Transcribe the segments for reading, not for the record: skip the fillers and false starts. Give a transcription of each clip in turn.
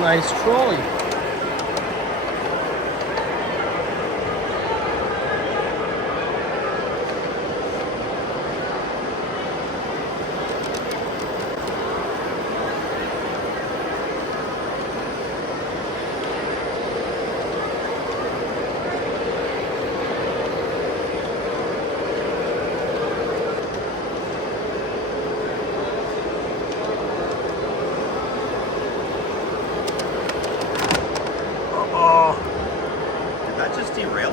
Nice trolley. Did that just derail?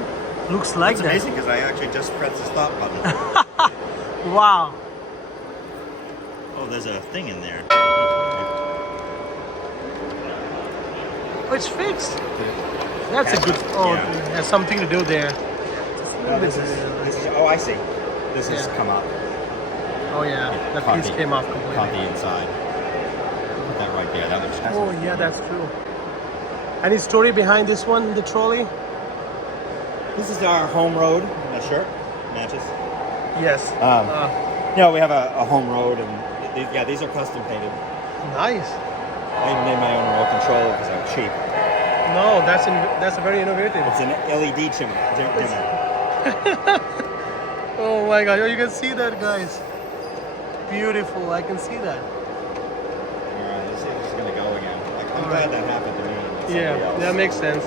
Looks like That's amazing because I actually just pressed the stop button. that. Wow. Oh, there's a thing in there. Oh, it's fixed. That's a good. Oh, Yeah. it has something to do there. This is. Oh, I see. This has Yeah. come up. Oh yeah, the Caught piece the- came off Caught completely. the inside. Put that right there. That looks. Oh yeah, that's true. Any story behind this one, the trolley? This is our home road. My shirt matches. Yes. We have a home road, and these are custom painted. Nice. I even made my own remote control because I'm cheap. No, that's very innovative. It's an LED dimmer. Oh my god, you can see that, guys. Beautiful, I can see that. Alright, let's see if it's gonna go again. I'm glad that happened to me. And somebody Yeah, else. that makes sense.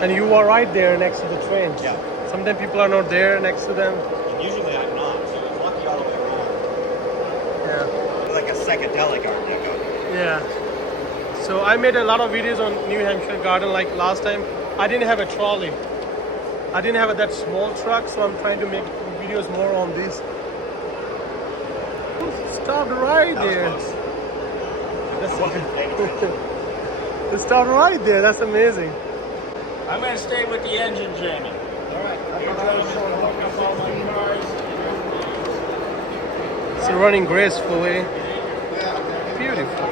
And you are right there next to the train. Yeah. Sometimes people are not there next to them. And usually I'm not, so it's lucky all the way around. Yeah. It's like a psychedelic art deco. Yeah. So I made a lot of videos on New Hampshire Garden like last time. I didn't have a trolley. I didn't have that small truck, so I'm trying to make videos more on this. Stopped right That was there. close. That's I wasn't paying attention. It stopped right there. That's amazing. I'm going to stay with the engine, Jamie. Alright. It's running gracefully. Beautiful.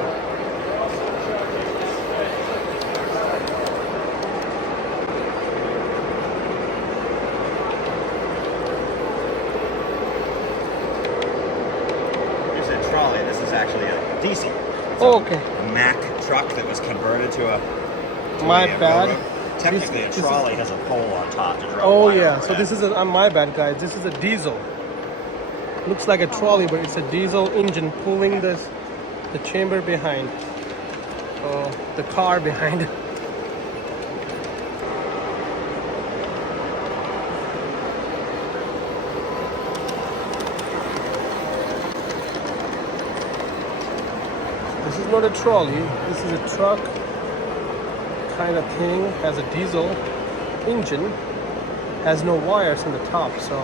Here's a trolley. This is actually a diesel. It's Okay. a Mack truck that was converted to a. My bad. railroad. Technically, This a is- trolley has a pole on top to draw. Oh wire yeah. over So that. this is my bad, guys. This is a diesel. Looks like a trolley, but it's a diesel engine pulling the chamber behind. Oh, the car behind. This is not a trolley. This is a truck kind of thing. Has a diesel engine. Has no wires in the top, so